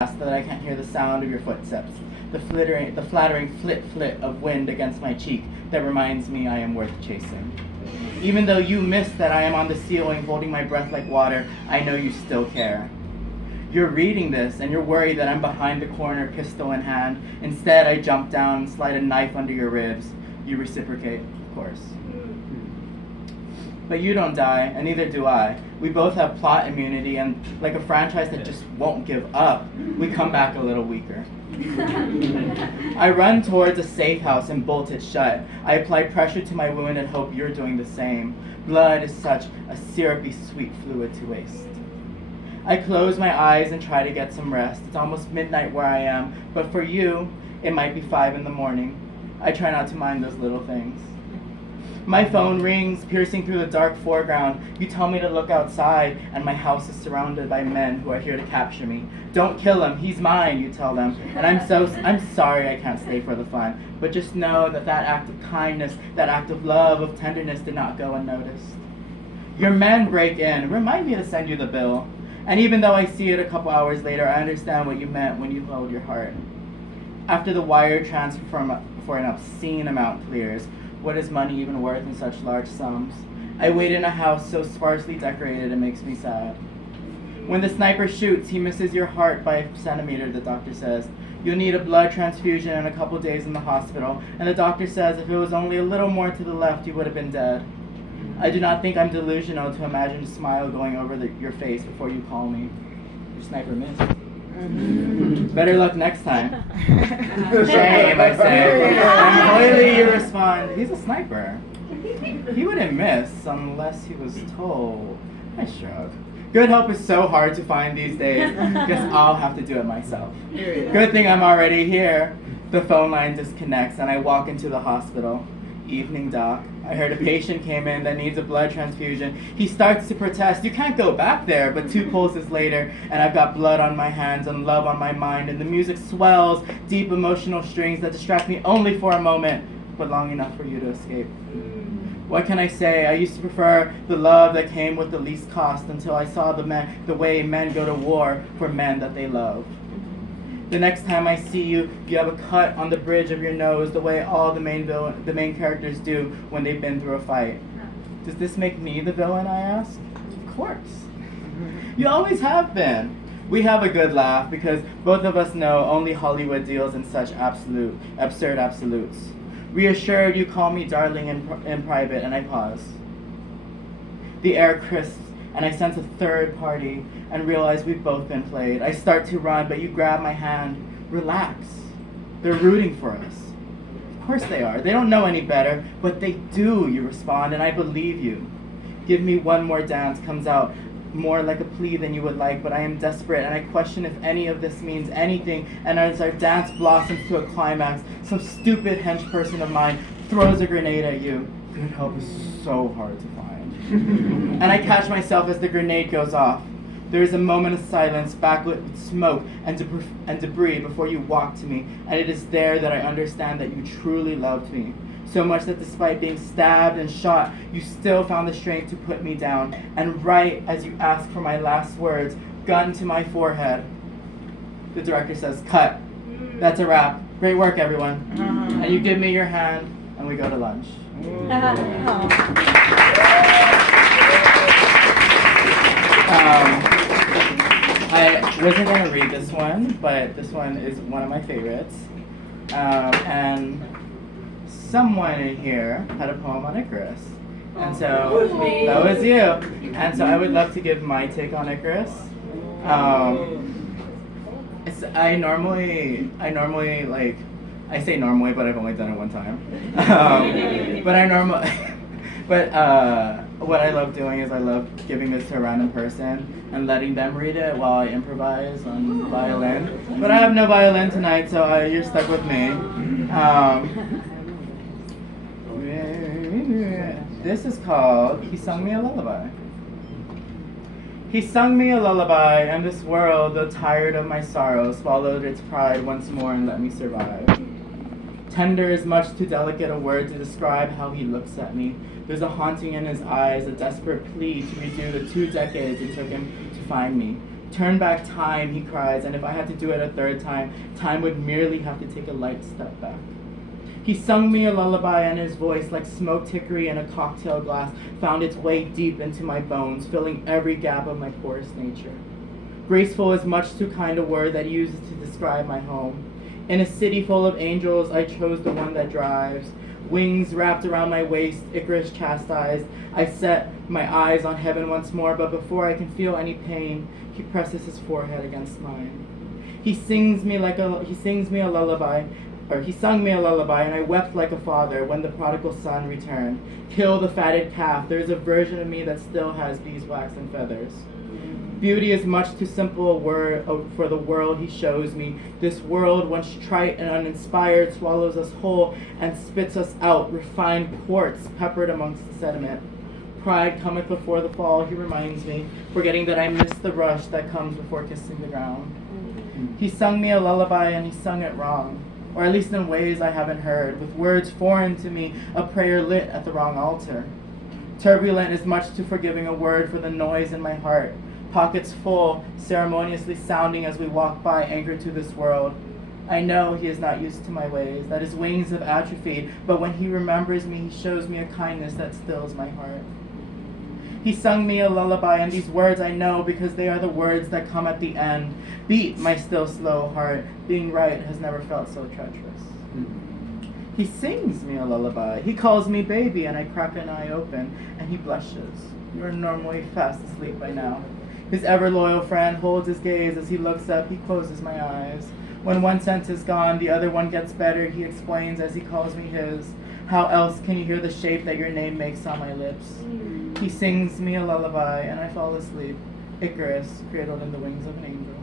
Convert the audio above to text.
that I can't hear the sound of your footsteps, the flattering flit of wind against my cheek that reminds me I am worth chasing. Even though you miss that I am on the ceiling holding my breath like water, I know you still care. You're reading this and you're worried that I'm behind the corner, pistol in hand. Instead, I jump down and slide a knife under your ribs. You reciprocate, of course. But you don't die, and neither do I. We both have plot immunity, and like a franchise that just won't give up, we come back a little weaker. I run towards a safe house and bolt it shut. I apply pressure to my wound and hope you're doing the same. Blood is such a syrupy, sweet fluid to waste. I close my eyes and try to get some rest. It's almost midnight where I am, but for you, it might be 5 a.m. I try not to mind those little things. My phone rings, piercing through the dark foreground. You tell me to look outside, and my house is surrounded by men who are here to capture me. Don't kill him, he's mine, you tell them. And I'm sorry I can't stay for the fun. But just know that that act of kindness, that act of love, of tenderness did not go unnoticed. Your men break in, remind me to send you the bill. And even though I see it a couple hours later, I understand what you meant when you held your heart. After the wire transfer for an obscene amount clears, what is money even worth in such large sums? I wait in a house so sparsely decorated it makes me sad. When the sniper shoots, he misses your heart by a centimeter, the doctor says. You'll need a blood transfusion and a couple days in the hospital, and the doctor says if it was only a little more to the left, you would have been dead. I do not think I'm delusional to imagine a smile going over your face before you call me. Your sniper missed. Better luck next time. Shame, I say. And coyly you respond, he's a sniper. He wouldn't miss unless he was told. I shrug. Good help is so hard to find these days. Guess I'll have to do it myself. Good thing I'm already here. The phone line disconnects and I walk into the hospital. Evening, doc. I heard a patient came in that needs a blood transfusion. He starts to protest. You can't go back there. But 2 pulses later, and I've got blood on my hands and love on my mind, and the music swells, deep emotional strings that distract me only for a moment, but long enough for you to escape. What can I say? I used to prefer the love that came with the least cost until I saw the way men go to war for men that they love. The next time I see you, you have a cut on the bridge of your nose the way all the main characters do when they've been through a fight. Does this make me the villain, I ask? Of course. You always have been. We have a good laugh because both of us know only Hollywood deals in such absurd absolutes. Reassured, you call me darling in private, and I pause. The air crisps, and I sense a third party and realize we've both been played. I start to run, but you grab my hand. Relax. They're rooting for us. Of course they are. They don't know any better, but they do, you respond, and I believe you. Give me one more dance comes out more like a plea than you would like, but I am desperate, and I question if any of this means anything, and as our dance blossoms to a climax, some stupid hench person of mine throws a grenade at you. Good help is so hard to find. And I catch myself as the grenade goes off. There is a moment of silence, backlit with smoke and debris before you walk to me, and it is there that I understand that you truly loved me. So much that despite being stabbed and shot, you still found the strength to put me down. And right as you ask for my last words, gun to my forehead, the director says, cut. That's a wrap. Great work, everyone. And you give me your hand, and we go to lunch. I wasn't going to read this one, but this one is one of my favorites. And someone in here had a poem on Icarus. And so, that was you. And so I would love to give my take on Icarus. I normally, I say normally, but I've only done it one time. But what I love doing is I love giving this to a random person and letting them read it while I improvise on violin. But I have no violin tonight, so you're stuck with me. This is called He Sung Me a Lullaby. He sung me a lullaby, and this world, though tired of my sorrow, swallowed its pride once more and let me survive. Tender is much too delicate a word to describe how he looks at me. There's a haunting in his eyes, a desperate plea to redo the 2 decades it took him to find me. Turn back time, he cries, and if I had to do it a third time, time would merely have to take a light step back. He sung me a lullaby, and his voice, like smoked hickory in a cocktail glass, found its way deep into my bones, filling every gap of my poorest nature. Graceful is much too kind a word that he uses to describe my home. In a city full of angels, I chose the one that drives. Wings wrapped around my waist, Icarus chastised. I set my eyes on heaven once more, but before I can feel any pain, he presses his forehead against mine. He sings me a lullaby, he sung me a lullaby, and I wept like a father when the prodigal son returned. Kill the fatted calf. There is a version of me that still has beeswax and feathers. Beauty is much too simple a word for the world he shows me. This world, once trite and uninspired, swallows us whole and spits us out, refined quartz peppered amongst the sediment. Pride cometh before the fall, he reminds me, forgetting that I miss the rush that comes before kissing the ground. He sung me a lullaby, and he sung it wrong, or at least in ways I haven't heard, with words foreign to me, a prayer lit at the wrong altar. Turbulent is much too forgiving a word for the noise in my heart. Pockets full, ceremoniously sounding as we walk by, anchored to this world. I know he is not used to my ways, that his wings have atrophied, but when he remembers me, he shows me a kindness that stills my heart. He sung me a lullaby, and these words I know because they are the words that come at the end. Beat, my still slow heart, being right has never felt so treacherous. He sings me a lullaby. He calls me baby, and I crack an eye open, and he blushes. You are normally fast asleep by now. His ever-loyal friend holds his gaze as he looks up. He closes my eyes. When one sense is gone, the other one gets better, he explains as he calls me his. How else can you hear the shape that your name makes on my lips? He sings me a lullaby, and I fall asleep. Icarus, cradled in the wings of an angel.